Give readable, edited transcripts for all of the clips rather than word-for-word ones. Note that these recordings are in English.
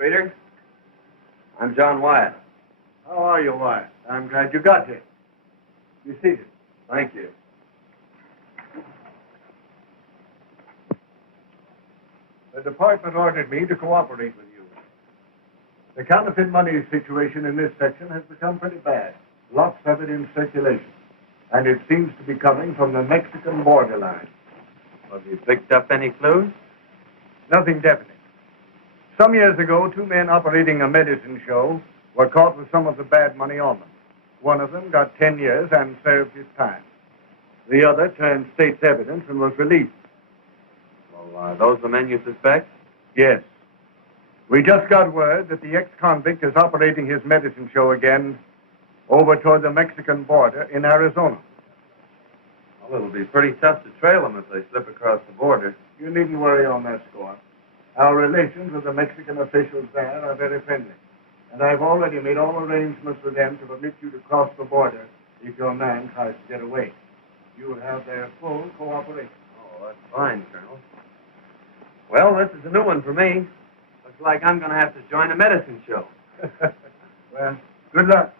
Streeter. I'm John Wyatt. How are you, Wyatt? I'm glad you got here. Be seated. Thank you. The department ordered me to cooperate with you. The counterfeit money situation in this section has become pretty bad. Lots of it in circulation. And it seems to be coming from the Mexican borderline. Have you picked up any clues? Nothing definite. Some years ago, 2 men operating a medicine show were caught with some of the bad money on them. One of them got 10 years and served his time. The other turned state's evidence and was released. Well, are those the men you suspect? Yes. We just got word that the ex-convict is operating his medicine show again over toward the Mexican border in Arizona. Well, it'll be pretty tough to trail them if they slip across the border. You needn't worry on that score. Our relations with the Mexican officials there are very friendly. And I've already made all arrangements with them to permit you to cross the border if your man tries to get away. You will have their full cooperation. Oh, that's fine, Colonel. Well, this is a new one for me. Looks like I'm going to have to join a medicine show. Well, good luck.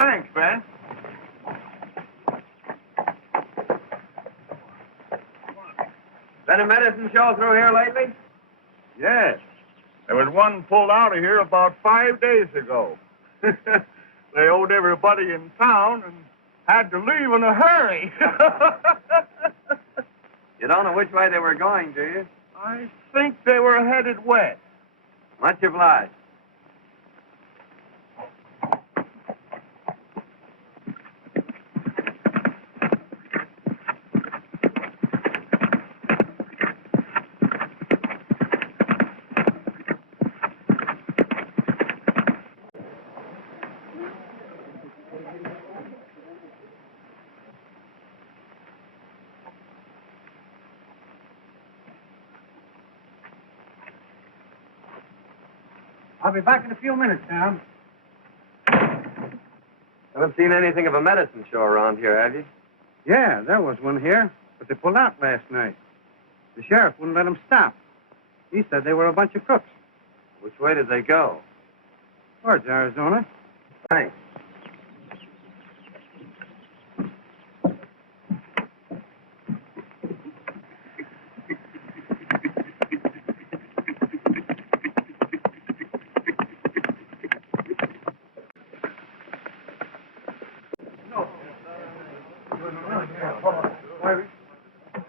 Thanks, Ben. Been a medicine show through here lately? Yes. There was one pulled out of here about 5 days ago. They owed everybody in town and had to leave in a hurry. You don't know which way they were going, do you? I think they were headed west. Much obliged. I'll be back in a few minutes, Sam. Haven't seen anything of a medicine show around here, have you? Yeah, there was one here, but they pulled out last night. The sheriff wouldn't let them stop. He said they were a bunch of crooks. Which way did they go? Towards Arizona. Thanks.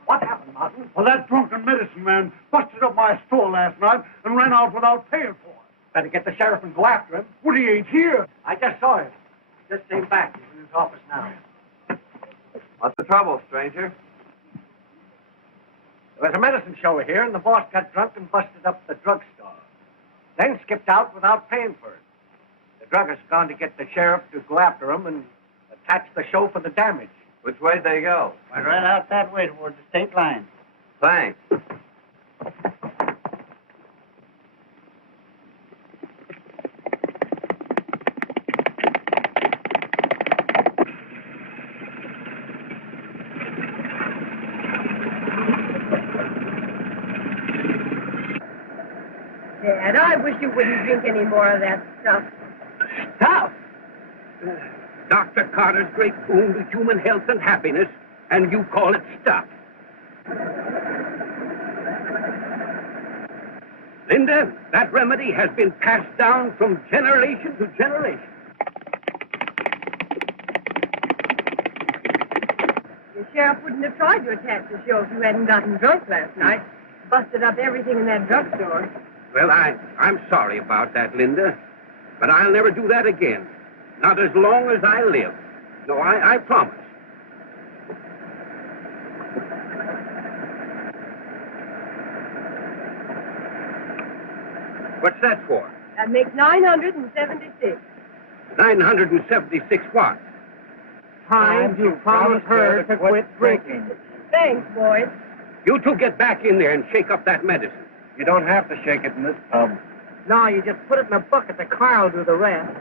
What happened, Martin? Well, that drunken medicine man busted up my store last night and ran out without paying for it. Better get the sheriff and go after him. Well, he ain't here. I just saw him. Just came back. He's in his office now. What's the trouble, stranger? There was a medicine show here, and the boss got drunk and busted up the drugstore. Then skipped out without paying for it. The druggist's gone to get the sheriff to go after him and attach the show for the damage. Which way'd they go? Went right out that way towards the state line. Thanks. Dad, I wish you wouldn't drink any more of that stuff. Stuff! Dr. Carter's great boon to human health and happiness, and you call it stuff. Linda, that remedy has been passed down from generation to generation. The sheriff wouldn't have tried to attack the show if you hadn't gotten drunk last night. Busted up everything in that drugstore. Well, I'm sorry about that, Linda, but I'll never do that again. Not as long as I live. No, I promise. What's that for? That makes 976. 976 what? Time to promise her to quit drinking. Thanks, boys. You two get back in there and shake up that medicine. You don't have to shake it in this tub. No, you just put it in a bucket. The car will do the rest.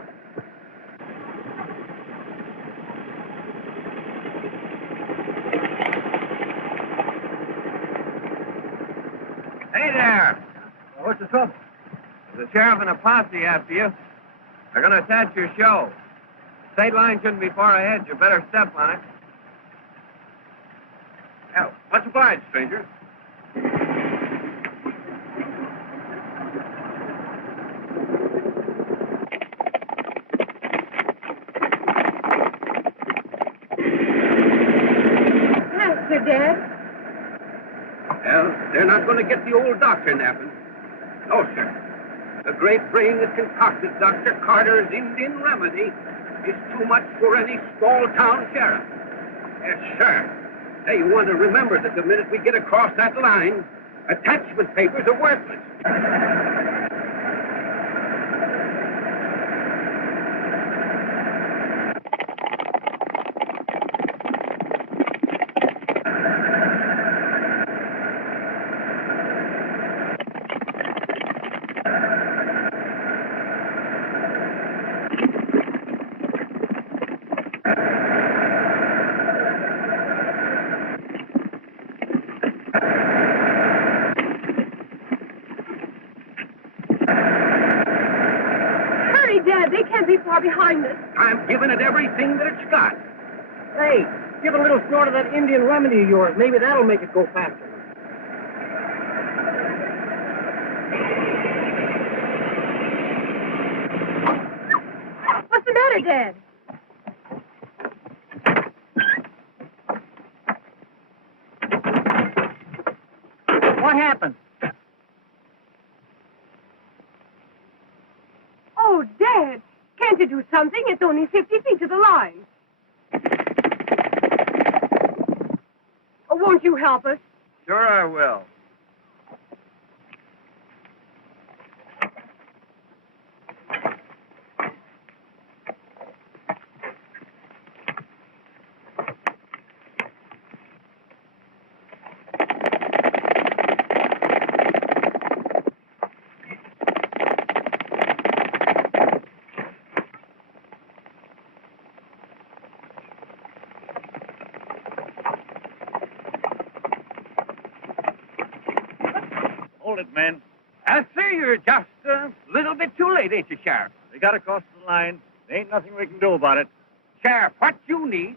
Hey there! What's the trouble? There's a sheriff and a posse after you. They're going to attach your show. The state line shouldn't be far ahead. You better step on it. Well, much obliged, stranger. Master, Dad. Well, they're not going to get the old doctor napping. No, sir. The great brain that concocted Dr. Carter's Indian remedy is too much for any small-town sheriff. Yes, sir. Hey, you want to remember that the minute we get across that line, attachment papers are worthless. Dad, they can't be far behind us. I'm giving it everything that it's got. Hey, give a little snort of that Indian remedy of yours. Maybe that'll make it go faster. What's the matter, Dad? What happened? Oh, Dad, can't you do something? It's only 50 feet to the line. Oh, won't you help us? Sure I will. Hold it, men. I see you're just a little bit too late, ain't you, Sheriff? We got across the line. There ain't nothing we can do about it. Sheriff, what you need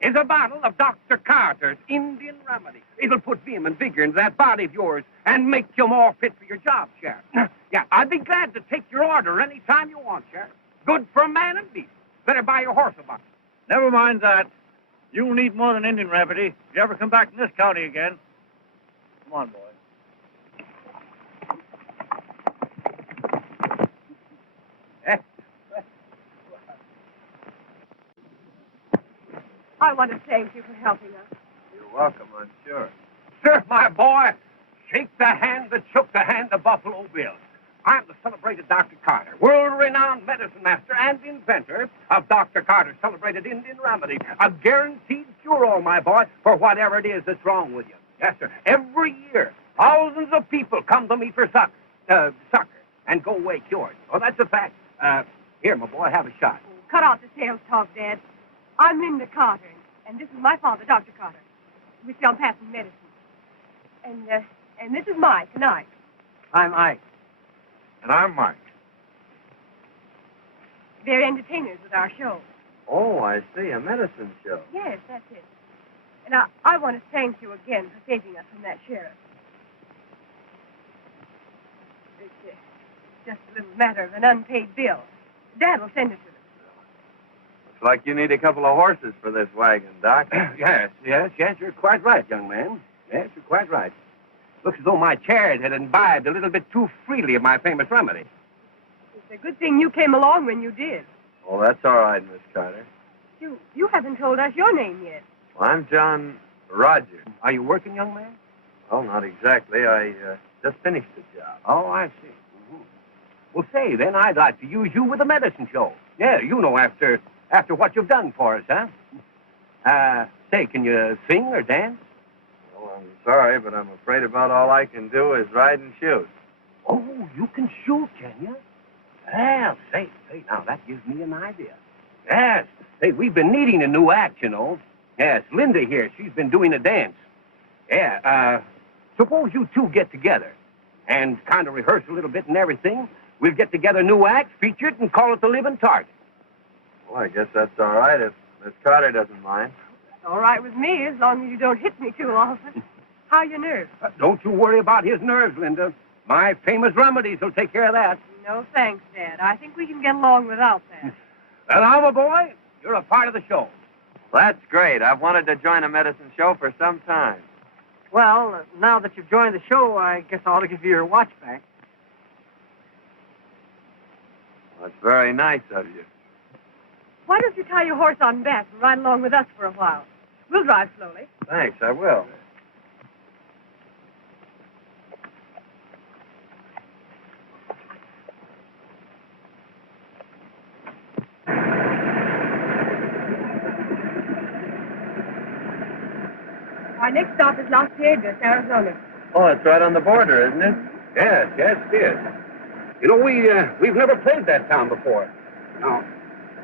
is a bottle of Dr. Carter's Indian remedy. It'll put vim and vigor into that body of yours and make you more fit for your job, Sheriff. Yeah, I'd be glad to take your order any time you want, Sheriff. Good for a man and beast. Better buy your horse a bottle. Never mind that. You'll need more than Indian remedy if you ever come back in this county again. Come on, boy. I want to thank you for helping us. You're welcome, I'm sure. Sir, my boy, shake the hand that shook the hand of Buffalo Bill. I'm the celebrated Dr. Carter, world-renowned medicine master and inventor of Dr. Carter's celebrated Indian remedy. A guaranteed cure-all, my boy, for whatever it is that's wrong with you. Yes, sir. Every year, thousands of people come to me for succor and go away cured. Oh, that's a fact. Here, my boy, have a shot. Cut off the sales talk, Dad. I'm Linda Carter, and this is my father, Dr. Carter. We sell patent medicine. And this is Mike and Ike. I'm Ike. And I'm Mike. They're entertainers with our show. Oh, I see. A medicine show. Yes, that's it. And I want to thank you again for saving us from that sheriff. It's just a little matter of an unpaid bill. Dad will send it to them. Looks like you need a couple of horses for this wagon, Doc. Yes, you're quite right, young man. Yes, you're quite right. Looks as though my chariot had imbibed a little bit too freely of my famous remedy. It's a good thing you came along when you did. Oh, that's all right, Miss Carter. You haven't told us your name yet. Well, I'm John Rogers. Are you working, young man? Well, not exactly. I just finished the job. Oh, I see. Mm-hmm. Well, say, then, I'd like to use you with a medicine show. Yeah, you know, after what you've done for us, huh? Say, can you sing or dance? Well, I'm sorry, but I'm afraid about all I can do is ride and shoot. Oh, you can shoot, can you? Well, say, now, that gives me an idea. Yes. Hey, we've been needing a new act, you know. Yes, Linda here, she's been doing a dance. Yeah, suppose you two get together. and kind of rehearse a little bit and everything, we'll get together a new act, feature it, and call it The Living Target. Well, I guess that's all right if Miss Carter doesn't mind. It's all right with me, as long as you don't hit me too often. How are your nerves? Don't you worry about his nerves, Linda. My famous remedies will take care of that. No thanks, Dad. I think we can get along without that. Well, now, my boy, you're a part of the show. Well, that's great. I've wanted to join a medicine show for some time. Well, now that you've joined the show, I guess I ought to give you your watch back. Well, that's very nice of you. Why don't you tie your horse on back and ride along with us for a while? We'll drive slowly. Thanks, I will. Our next stop is Las Vegas, Arizona. Oh, it's right on the border, isn't it? Yes, it is. You know, we've never played that town before. Now,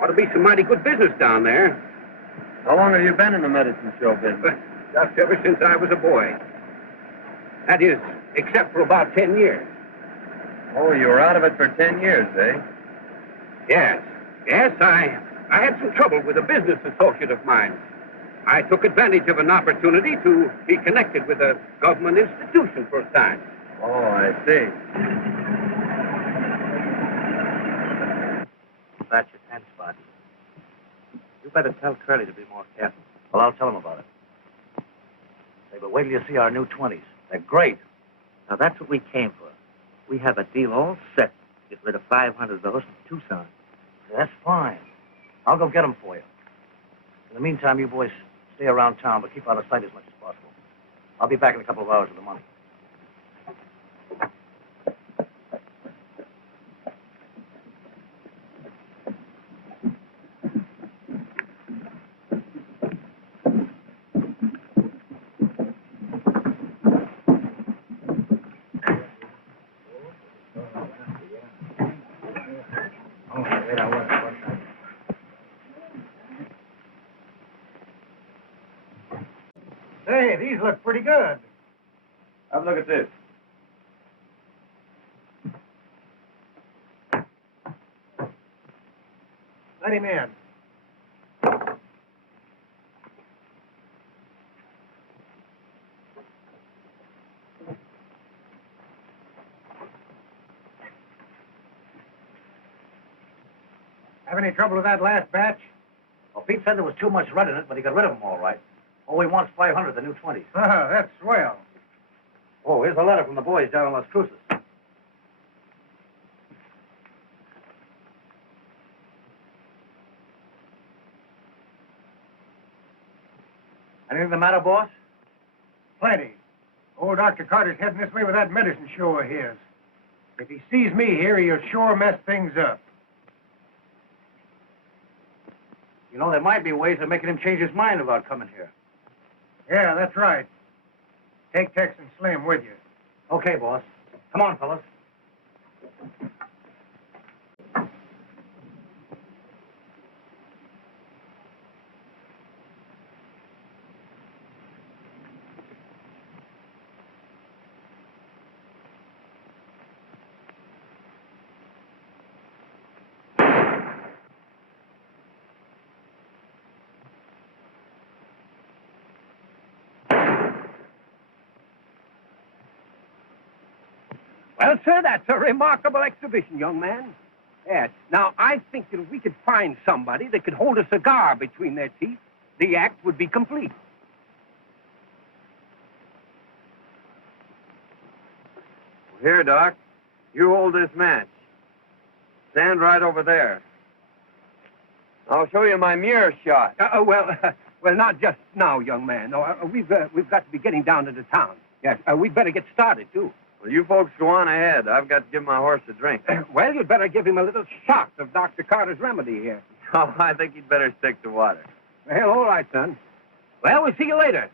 ought to be some mighty good business down there. How long have you been in the medicine show business? Just ever since I was a boy. That is, except for about 10 years. Oh, you were out of it for 10 years, eh? Yes, I had some trouble with a business associate of mine. I took advantage of an opportunity to be connected with a government institution for a time. Oh, I see. That's your 10 spot. You better tell Curly to be more careful. Well, I'll tell him about it. Say, but wait till you see our new 20s. They're great. Now, that's what we came for. We have a deal all set. Get rid of 500 of those in Tucson. That's fine. I'll go get them for you. In the meantime, you boys stay around town, but keep out of sight as much as possible. I'll be back in a couple of hours with the money. Hey, these look pretty good. Have a look at this. Let him in. Have any trouble with that last batch? Well, Pete said there was too much red in it, but he got rid of them all right. All he wants 500, the new 20s. That's swell. Oh, here's a letter from the boys down in Las Cruces. Anything the matter, boss? Plenty. Old Dr. Carter's heading this way with that medicine show of his. If he sees me here, he'll sure mess things up. You know, there might be ways of making him change his mind about coming here. Yeah, that's right. Take Tex and Slim with you. Okay, boss. Come on, fellas. Well, sir, that's a remarkable exhibition, young man. Yes. Now, I think that if we could find somebody that could hold a cigar between their teeth, the act would be complete. Here, Doc. You hold this match. Stand right over there. I'll show you my mirror shot. Well, not just now, young man. No, we've got to be getting down into town. Yes, we'd better get started, too. Well, you folks go on ahead. I've got to give my horse a drink. Well, you'd better give him a little shot of Dr. Carter's remedy here. Oh, I think he'd better stick to water. Well, all right, son. Well, we'll see you later.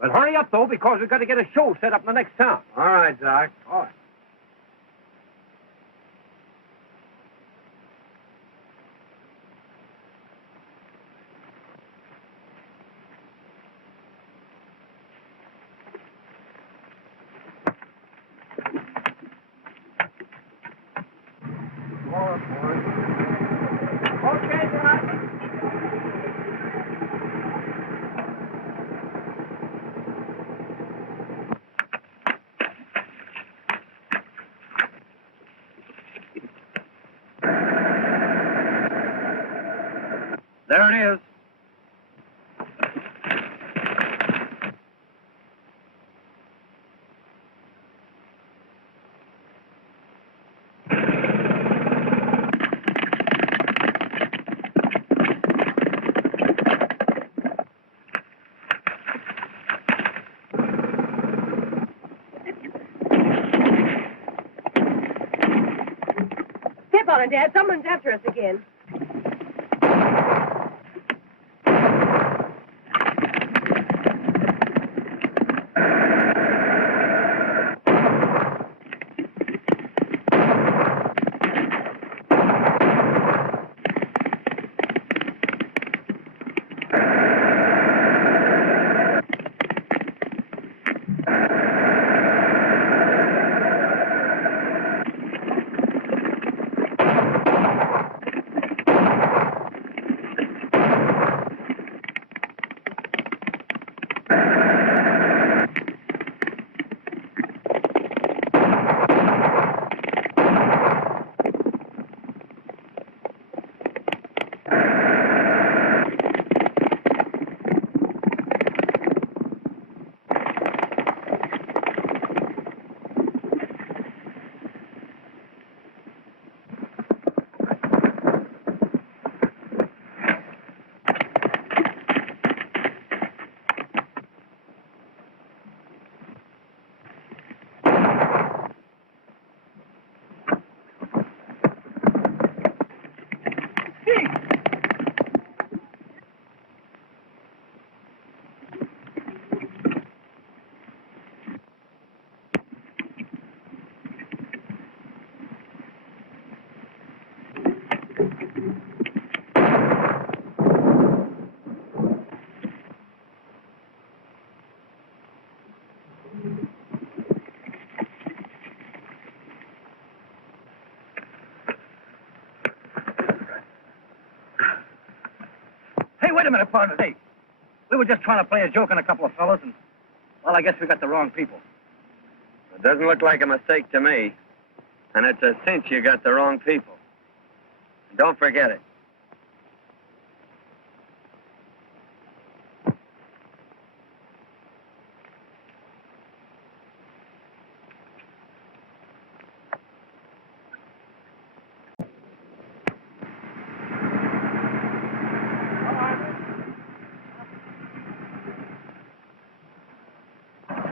But hurry up, though, because we've got to get a show set up in the next town. All right, Doc. All right. There it is. Step on it, Dad. Someone's after us again. Hey, wait a minute, partner. Hey, we were just trying to play a joke on a couple of fellas, and, well, I guess we got the wrong people. It doesn't look like a mistake to me. And it's a cinch you got the wrong people. And don't forget it.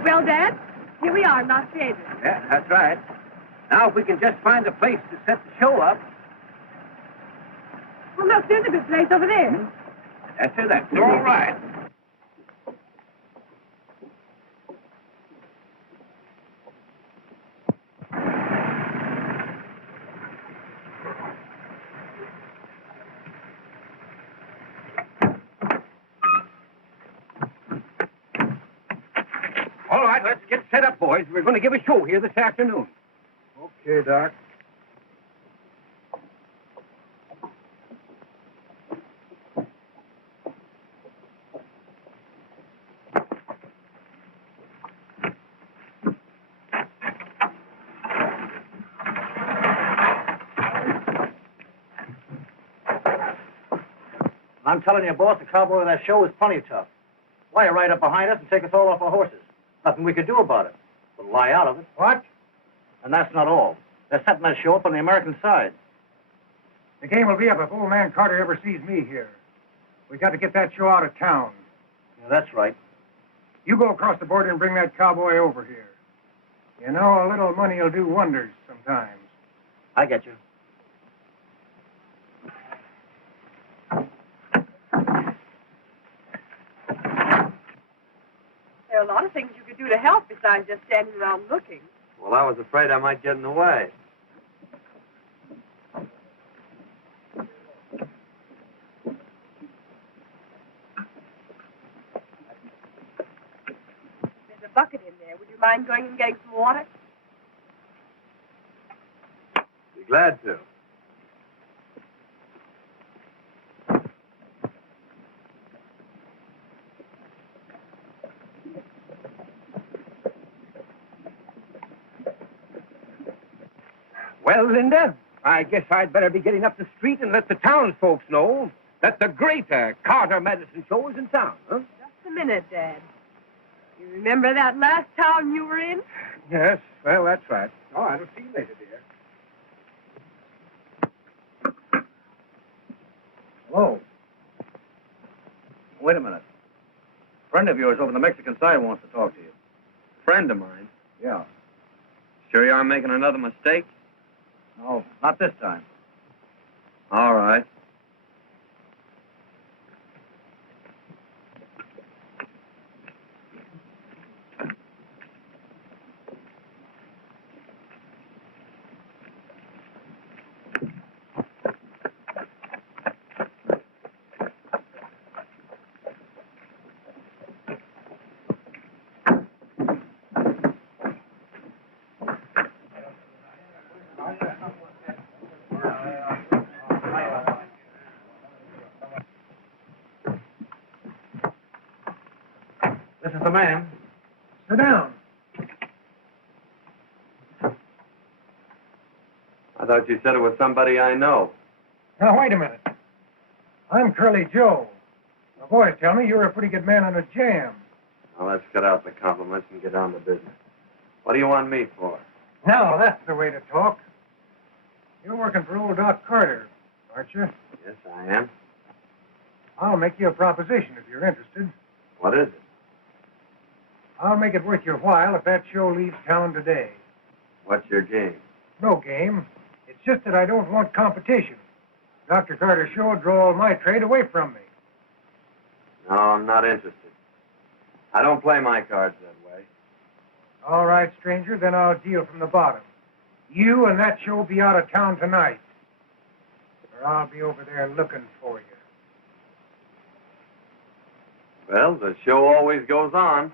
Well, Dad, here we are in Las Vegas. Yeah, that's right. Now, if we can just find a place to set the show up. Well, look, there's a good place over there. That's it. That's all right. All right, let's get set up, boys. We're going to give a show here this afternoon. Okay, Doc. I'm telling you, boss, the cowboy of that show is plenty tough. Why, right up behind us and take us all off our horses. Nothing we could do about it. But lie out of it. What? And that's not all. They're setting that show up on the American side. The game will be up if old man Carter ever sees me here. We got to get that show out of town. Yeah, that's right. You go across the border and bring that cowboy over here. You know, a little money will do wonders sometimes. I get you. There are a lot of things you could do to help besides just standing around looking. Well, I was afraid I might get in the way. There's a bucket in there. Would you mind going and getting some water? Be glad to. Well, Linda, I guess I'd better be getting up the street and let the townsfolk know. that the great Carter Medicine Show is in town, huh? Just a minute, Dad. You remember that last town you were in? Yes, well, that's right. All right, I'll see you later, dear. Hello. Wait a minute. A friend of yours over on the Mexican side wants to talk to you. Friend of mine. Yeah. Sure you aren't making another mistake? No, not this time. All right. This is the man. Sit down. I thought you said it was somebody I know. Now, wait a minute. I'm Curly Joe. The boys tell me you're a pretty good man on a jam. Now, let's cut out the compliments and get on to business. What do you want me for? Now, that's the way to talk. You're working for old Doc Carter, aren't you? Yes, I am. I'll make you a proposition if you're interested. What is it? I'll make it worth your while if that show leaves town today. What's your game? No game. It's just that I don't want competition. Dr. Carter's show will draw all my trade away from me. No, I'm not interested. I don't play my cards that way. All right, stranger, then I'll deal from the bottom. You and that show will be out of town tonight. Or I'll be over there looking for you. Well, the show always goes on.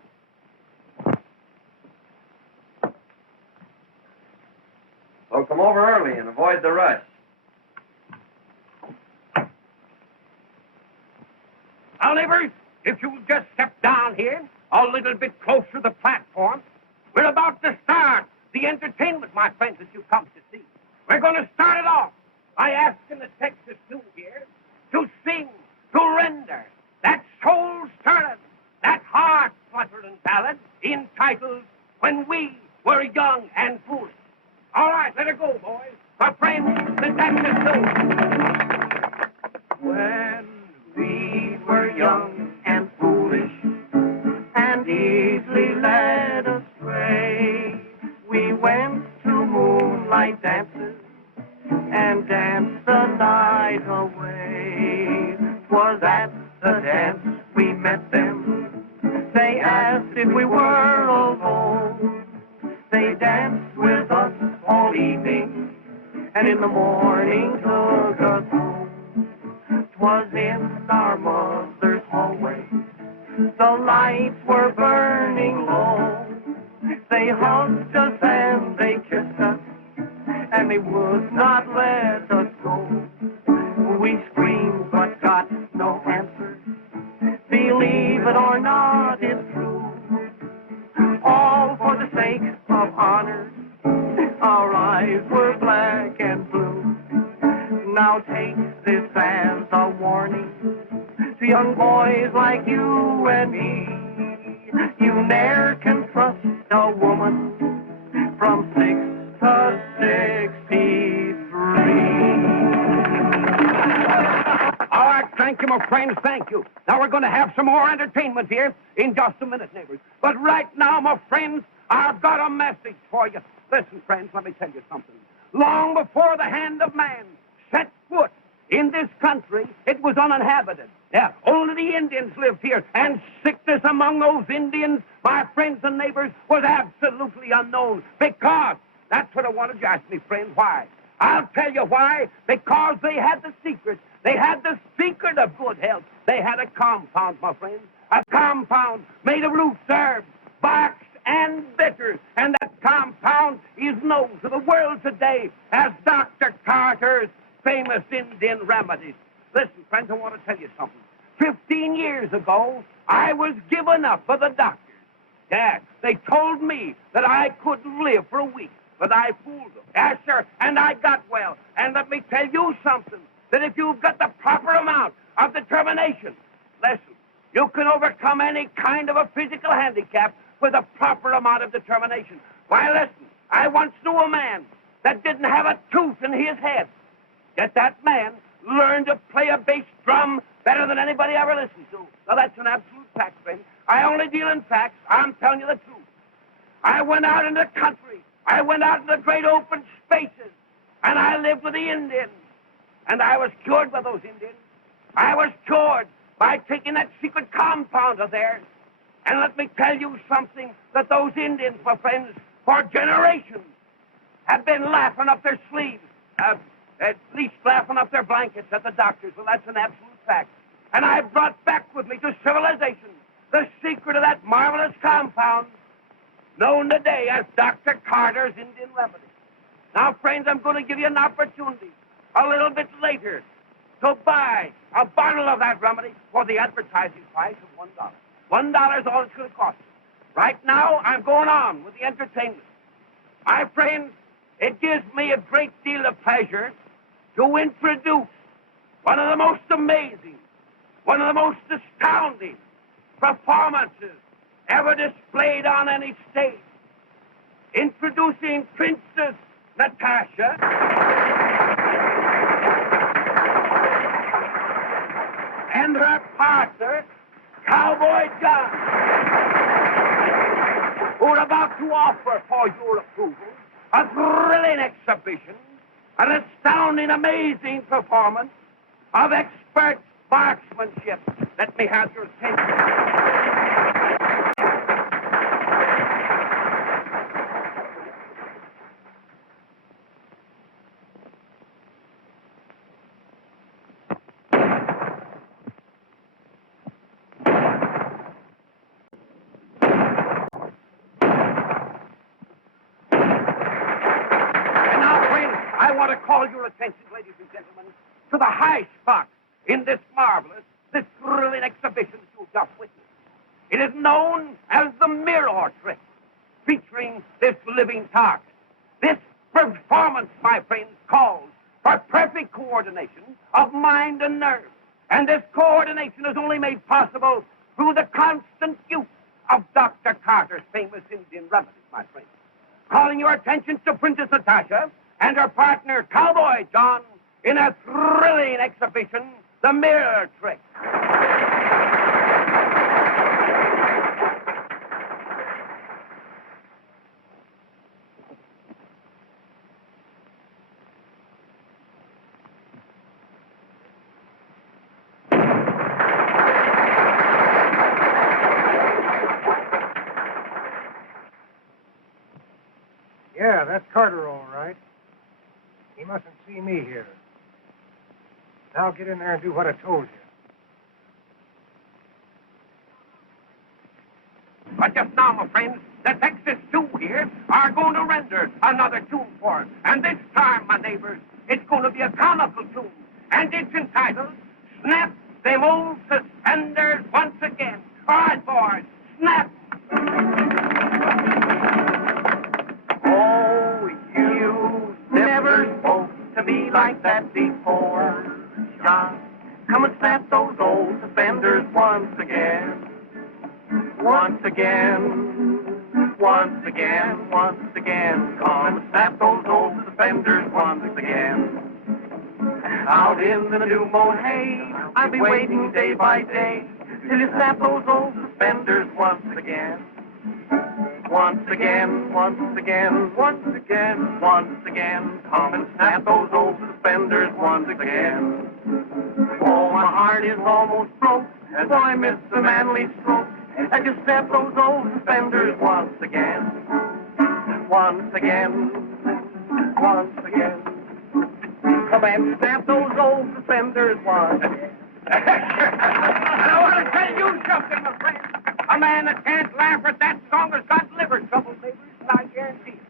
So come over early and avoid the rush. Now, neighbors, if you'll just step down here a little bit closer to the platform, we're about to start the entertainment, my friends, that you've come to see. We're going to start it off by asking the Texas Zoo here to sing, to render that soul-stirring, that heart-fluttering ballad entitled When We Were Young and Foolish. All right, let it go, boys. My friends, the Texas Zoo. When we were young and foolish and easily led astray, we went to moonlight dances and danced the night away. 'Twas at the dance we met them. They asked if we were alone. They danced with us all evening and in the morning took us home. 'Twas in our mother's hallway. The lights were burning low. They hugged us and they kissed us, and they would not let us go. We screamed but got no answer. Believe it or not, it's true. All for the sake of honor, our eyes were black and blue. Now take this as a warning to young boys like you and me. You ne'er can trust a woman from 6 to 63. All right, thank you, my friends, thank you. Now we're going to have some more entertainment here in just a minute, neighbors. But right now, my friends, I've got a message for you. Listen, friends, let me tell you something. Long before the hand of man set foot in this country, it was uninhabited. Yeah, only the Indians lived here, and sickness among those Indians, my friends and neighbors, was absolutely unknown. Because, that's what I wanted you to ask me, friends, why? I'll tell you why. Because they had the secret. They had the secret of good health. They had a compound, my friends. A compound made of roots, herbs, barks, and bitters. And that compound is known to the world today as Dr. Carter's famous Indian remedies. Listen, friends, I want to tell you something. 15 years ago, I was given up by the doctors. Yeah, they told me that I couldn't live for a week, but I fooled them. Yes, sir, and I got well. And let me tell you something. that if you've got the proper amount of determination, listen, you can overcome any kind of a physical handicap with a proper amount of determination. Why, listen, I once knew a man that didn't have a tooth in his head. Yet that man learned to play a bass drum better than anybody ever listened to. Now, that's an absolute fact, friend. I only deal in facts. I'm telling you the truth. I went out in the country. I went out in the great open spaces. And I lived with the Indians. And I was cured by those Indians. I was cured by taking that secret compound of theirs. And let me tell you something, that those Indians, my friends, for generations, have been laughing up their sleeves. At least laughing up their blankets at the doctors. Well, that's an absolute fact. And I brought back with me to civilization the secret of that marvelous compound known today as Dr. Carter's Indian Remedy. Now, friends, I'm going to give you an opportunity a little bit later to buy a bottle of that remedy for the advertising price of $1. $1 is all it's going to cost you. Right now, I'm going on with the entertainment. My friends, it gives me a great deal of pleasure to introduce one of the most amazing, one of the most astounding performances ever displayed on any stage. Introducing Princess Natasha and her partner, Cowboy John, who are about to offer for your approval a thrilling exhibition, an astounding, amazing performance of expert marksmanship. Let me have your attention. Call your attention, ladies and gentlemen, to the high spot in this marvelous, this thrilling exhibition that you've just witnessed. It is known as the mirror trick, featuring this living target. This performance, my friends, calls for perfect coordination of mind and nerve. And this coordination is only made possible through the constant use of Dr. Carter's famous Indian remedies, my friends. Calling your attention to Princess Natasha and her partner, Cowboy John, in a thrilling exhibition, the mirror trick. Yeah, that's Carter, all right. He mustn't see me here. Now get in there and do what I told you. But just now, my friends, the Texas two here are going to render another tune for us. And this time, my neighbors, it's going to be a comical tune. And it's entitled, Snap Them Old Suspenders Once Again. All right, boys, snap. Oh, you never spoke to me like that before, John. Come and snap those old suspenders once again. Once again, once again, once again. Come and snap those old suspenders once again. Out in the new mown hay, I'll be waiting day by day till you snap those old suspenders once again. Once again, once again, once again, once again. Come and snap those old suspenders once again. Oh, my heart is almost broke as I miss the manly stroke. And you snap those old suspenders once again. Once again, once again. Come and snap those old suspenders once again. And I want to tell you something, my friend. A man that can't laugh at that song has got liver trouble, neighbors, and I guarantee it.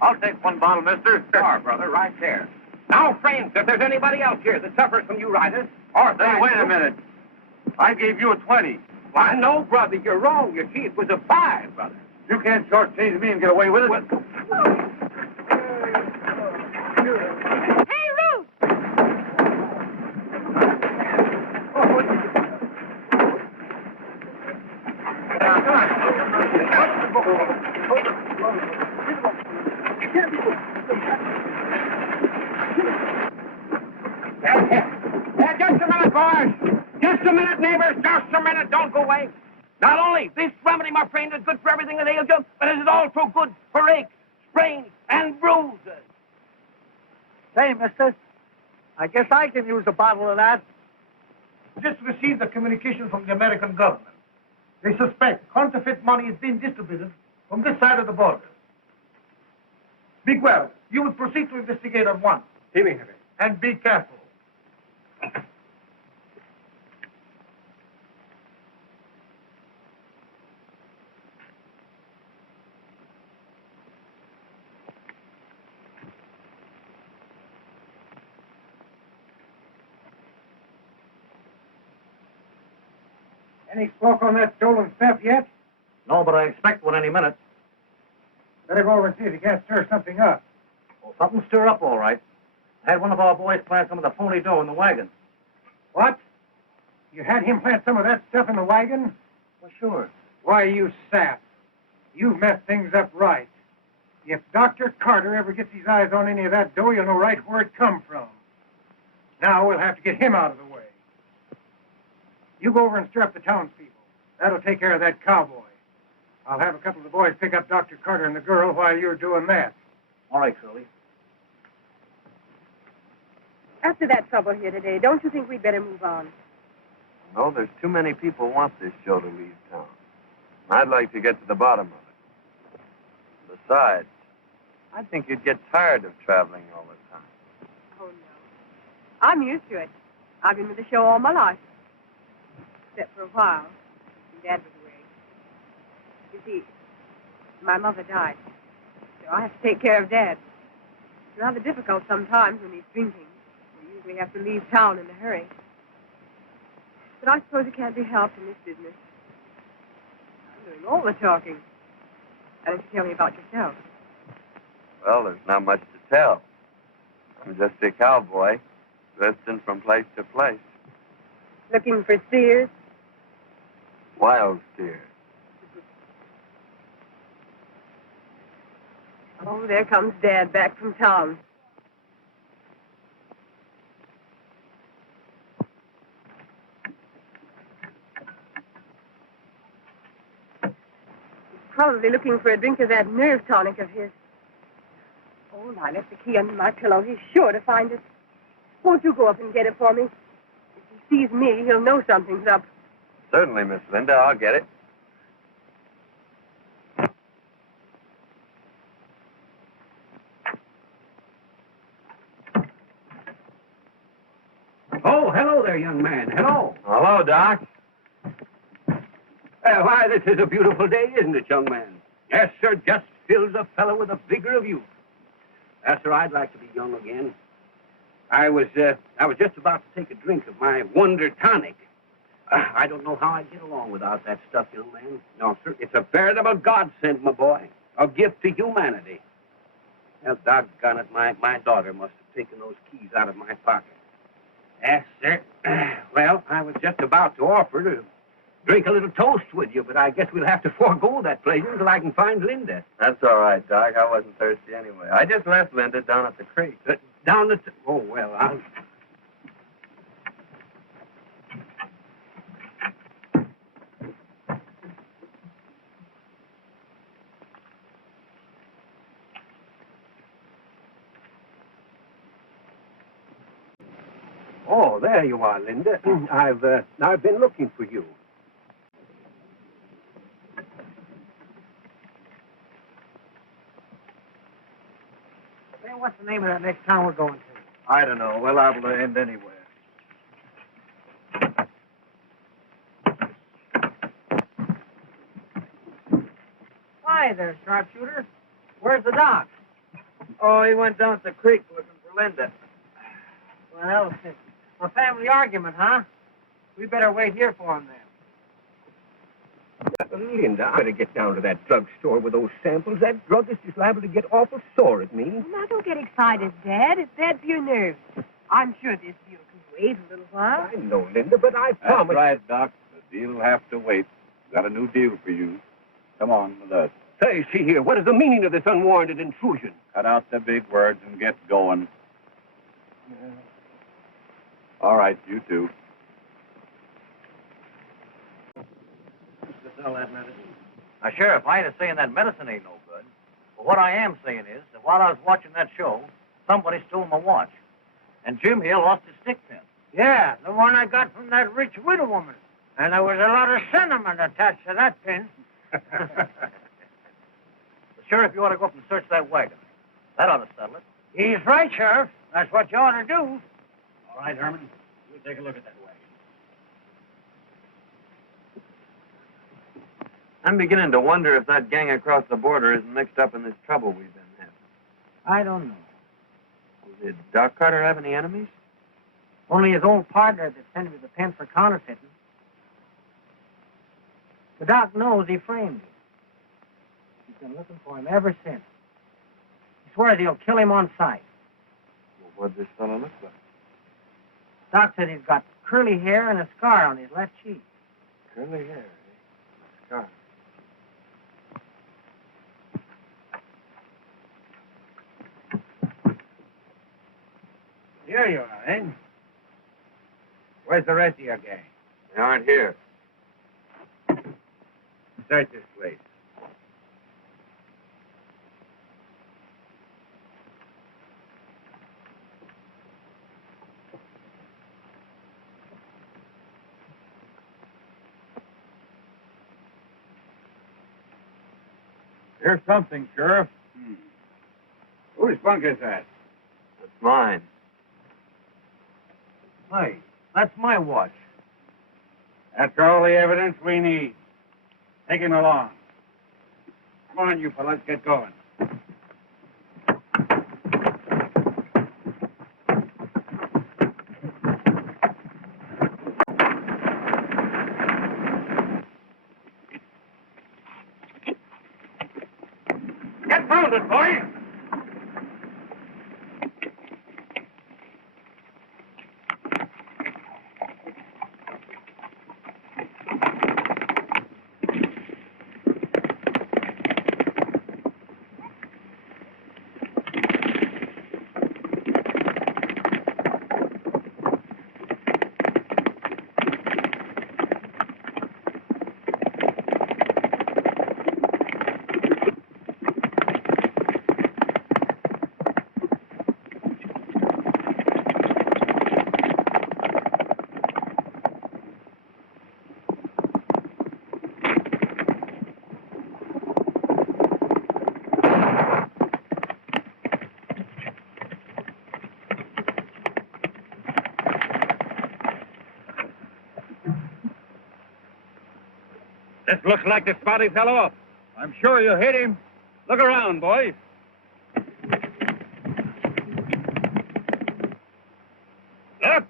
I'll take one bottle, mister. Sure, brother, right there. Now, friends, if there's anybody else here that suffers from uritis, or... Hey, wait a minute. I gave you a 20. Why, no, brother, you're wrong. You see, it was a 5, brother. You can't shortchange me and get away with it. Hey, Ruth! Just a minute, boys. Just a minute, neighbors. Just a minute. Don't go away. Not only this remedy, my friend, is good for everything that ails you, but it is also good for aches, sprains, and bruises. Say, mister, I guess I can use a bottle of that. Just received a communication from the American government. They suspect counterfeit money is being distributed from this side of the border. Big well, you will proceed to investigate at once. See me, Henry. And be careful. Any smoke on that stolen stuff yet? No, but I expect one any minute. Better go over and see if you can't stir something up. Well, something stir up all right. I had one of our boys plant some of the phony dough in the wagon. What? You had him plant some of that stuff in the wagon? Well, sure. Why, you sap. You've messed things up right. If Dr. Carter ever gets his eyes on any of that dough, you'll know right where it come from. Now we'll have to get him out of the way. You go over and stir up the townspeople. That'll take care of that cowboy. I'll have a couple of the boys pick up Dr. Carter and the girl while you're doing that. All right, Curly. After that trouble here today, don't you think we'd better move on? No, there's too many people want this show to leave town. I'd like to get to the bottom of it. Besides, I think you'd get tired of traveling all the time. Oh, no. I'm used to it. I've been with the show all my life. Except for a while, when Dad was away. You see, my mother died, so I have to take care of Dad. It's rather difficult sometimes when he's drinking. We usually have to leave town in a hurry. But I suppose it can't be helped in this business. I'm doing all the talking. Why don't you tell me about yourself? Well, there's not much to tell. I'm just a cowboy, drifting from place to place. Looking for steers? Wild steers. Oh, there comes Dad back from town. He's probably looking for a drink of that nerve tonic of his. Oh, I left the key under my pillow. He's sure to find it. Won't you go up and get it for me? If he sees me, he'll know something's up. Certainly, Miss Linda. I'll get it. Oh, hello there, young man. Hello. Hello, Doc. Why, this is a beautiful day, isn't it, young man? Yes, sir, just fills a fellow with a vigor of youth. Yes, sir, I'd like to be young again. I was just about to take a drink of my Wonder Tonic. I don't know how I'd get along without that stuff, young man. No, sir, it's a veritable godsend, my boy. A gift to humanity. Well, doggone it, my daughter must have taken those keys out of my pocket. Yes, sir. Well, I was just about to offer to drink a little toast with you, but I guess we'll have to forego that pleasure until I can find Linda. That's all right, Doc. I wasn't thirsty anyway. I just left Linda down at the creek. Down the... Oh, well, I'll... Oh, there you are, Linda. I've been looking for you. Say, what's the name of that next town we're going to? I don't know. We're liable to end anywhere. Hi there, sharpshooter. Where's the doc? Oh, he went down to the creek looking for Linda. Well, a family argument, huh? We better wait here for him then. Linda, I better get down to that drugstore with those samples. That druggist is liable to get awful sore at me. Now, don't get excited, Dad. It's bad for your nerves. I'm sure this deal can wait a little while. I know, Linda, but I That's promise... right, Doc. The deal will have to wait. Got a new deal for you. Come on with us. Say, see here, what is the meaning of this unwarranted intrusion? Cut out the big words and get going. All right, you two. Sell that medicine. Now, Sheriff, I ain't saying that medicine ain't no good. But what I am saying is that while I was watching that show, somebody stole my watch. And Jim here lost his stick pin. Yeah, the one I got from that rich widow woman. And there was a lot of sentiment attached to that pin. Sheriff, you ought to go up and search that wagon. That ought to settle it. He's right, Sheriff. That's what you ought to do. All right, Herman. You take a look at that wagon. I'm beginning to wonder if that gang across the border isn't mixed up in this trouble we've been having. I don't know. Did Doc Carter have any enemies? Only his old partner that sent him to the pen for counterfeiting. The doc knows he framed him. He's been looking for him ever since. He swears he'll kill him on sight. Well, what'd this fellow look like? Doc said he's got curly hair and a scar on his left cheek. Curly hair, eh? A scar. Here you are, eh? Where's the rest of your gang? They aren't here. Search this place. Here's something, Sheriff. Whose bunk is that? That's mine. Hey, that's my watch. That's all the evidence we need. Take him along. Come on, you fellas, get going. Get mounted, boys! This looks like the spot he fell off. I'm sure you hit him. Look around, boys. Look!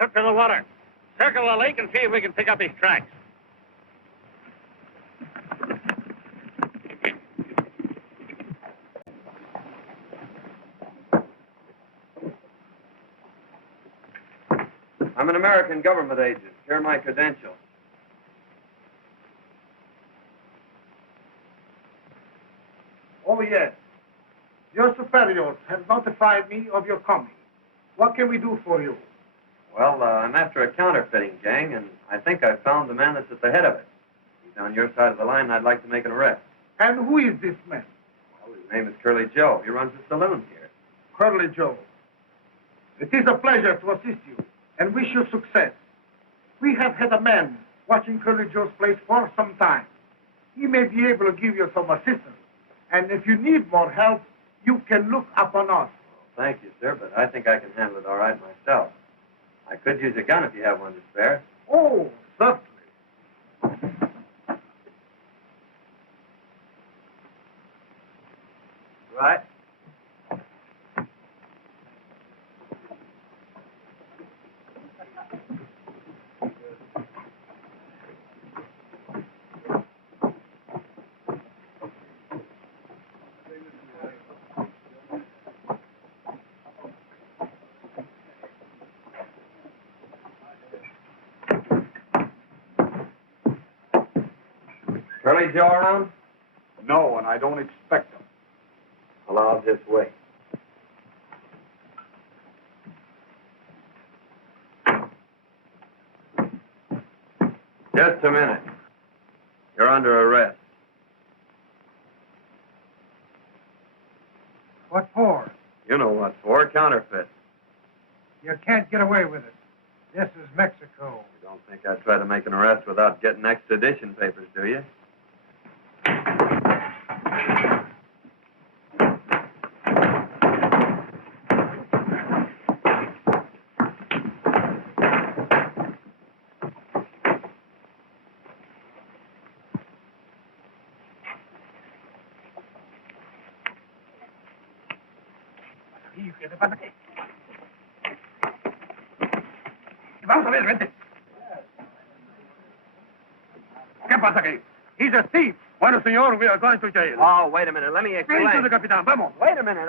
Up to the water. Circle the lake and see if we can pick up his tracks. I'm an American government agent. Here are my credentials. Oh, yes. Your superiors have notified me of your coming. What can we do for you? Well, I'm after a counterfeiting gang, and I think I've found the man that's at the head of it. He's on your side of the line, and I'd like to make an arrest. And who is this man? Well, his name is Curly Joe. He runs a saloon here. Curly Joe. It is a pleasure to assist you and wish you success. We have had a man watching Curly Joe's place for some time. He may be able to give you some assistance. And if you need more help, you can look upon us. Thank you, sir, but I think I can handle it all right myself. I could use a gun if you have one to spare. Oh, certainly. Right. Curly Joe around? No, and I don't expect them. Well, I'll just wait. Just a minute. You're under arrest. What for? You know what for, counterfeit. You can't get away with it. This is Mexico. You don't think I'd try to make an arrest without getting extradition papers, do you? Vamos a ver, vente. ¿Qué pasa aquí? He's a thief. Bueno, señor, we are going to jail. Oh, wait a minute. Let me explain. Into the capitán, vamos. Wait a minute.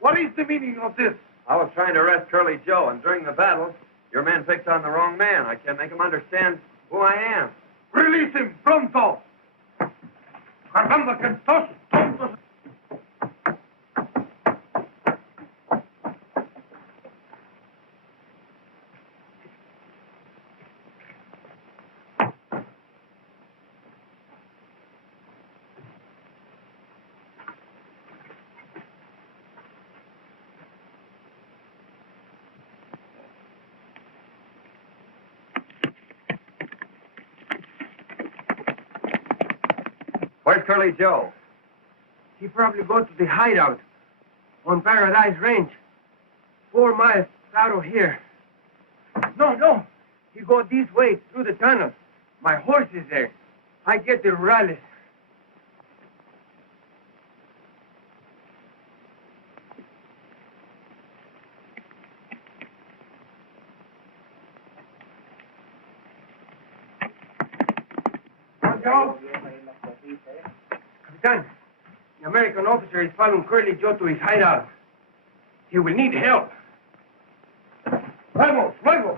What is the meaning of this? I was trying to arrest Curly Joe, and during the battle, your men picked on the wrong man. I can't make him understand who I am. Release him, pronto! Caramba, que estos tontos! Where's Curly Joe? He probably go to the hideout on Paradise Range, 4 miles out of here. No. He go this way through the tunnel. My horse is there. I get the rallies. Joe? Capitan, the American officer is following Curly Joe to his hideout. He will need help. Vamos, luego!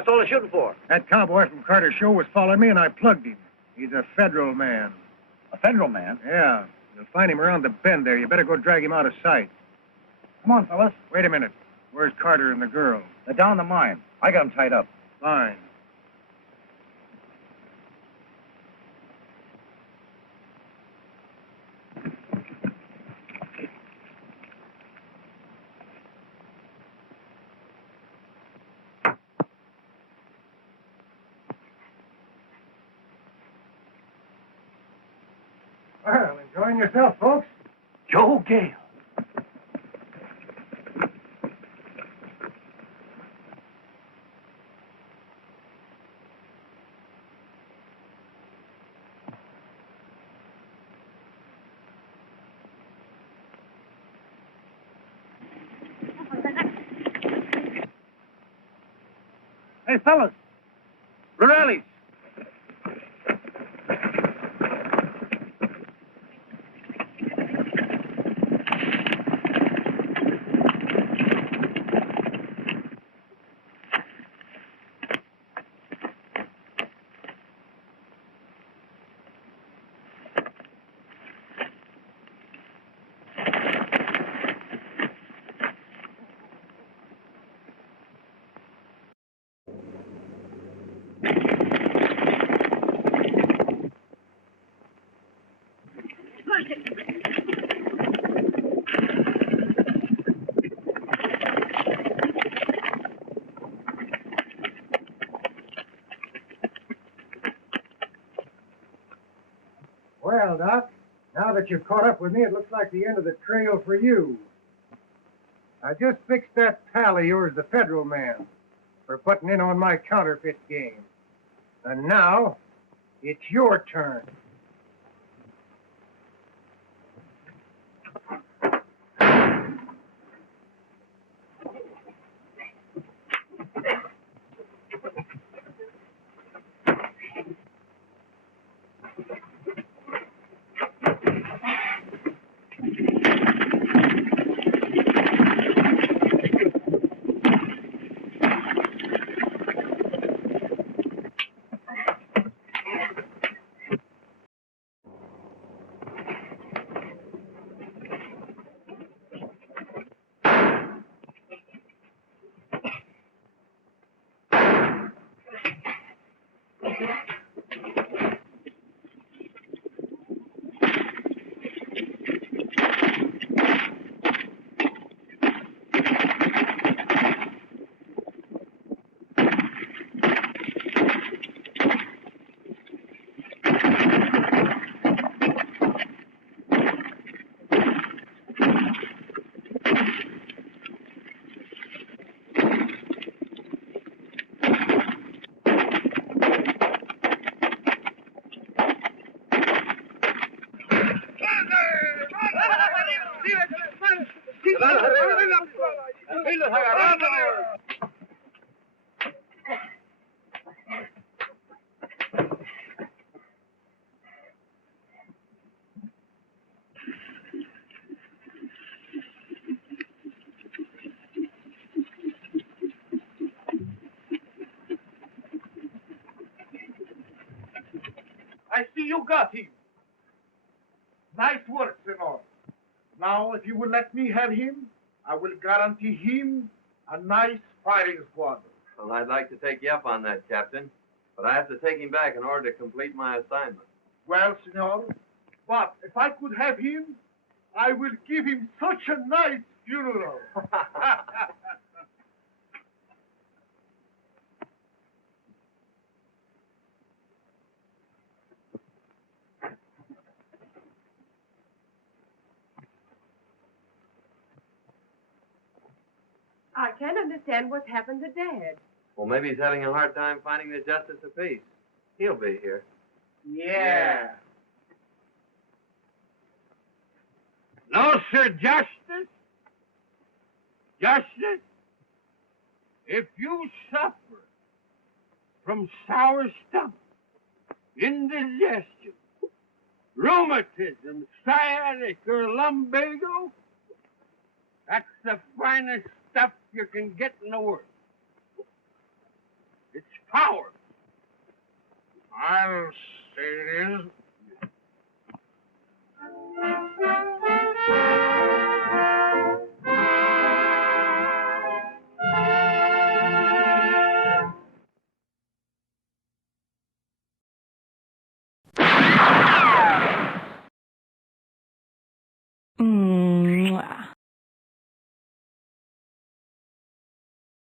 What's all the shooting for? That cowboy from Carter's show was following me, and I plugged him. He's a federal man. A federal man? Yeah. You'll find him around the bend there. You better go drag him out of sight. Come on, fellas. Wait a minute. Where's Carter and the girl? They're down the mine. I got them tied up. Fine. Well, enjoying yourself, folks? Joe Gale. Hey, fellas. Rurales. Well, Doc, now that you've caught up with me, it looks like the end of the trail for you. I just fixed that pal of yours, the federal man, for putting in on my counterfeit game. And now, it's your turn. I see you got him. Nice work, Senor. Now, if you will let me have him, I will guarantee him a nice firing squad. Well, I'd like to take you up on that, Captain, but I have to take him back in order to complete my assignment. Well, Senor, but if I could have him, I will give him such a nice funeral. I can't understand what's happened to Dad. Well, maybe he's having a hard time finding the justice of peace. He'll be here. Yeah. No, sir, Justice. Justice, if you suffer from sour stomach, indigestion, rheumatism, sciatica, or lumbago, that's the finest stuff you can get in the world. power. I'll say it is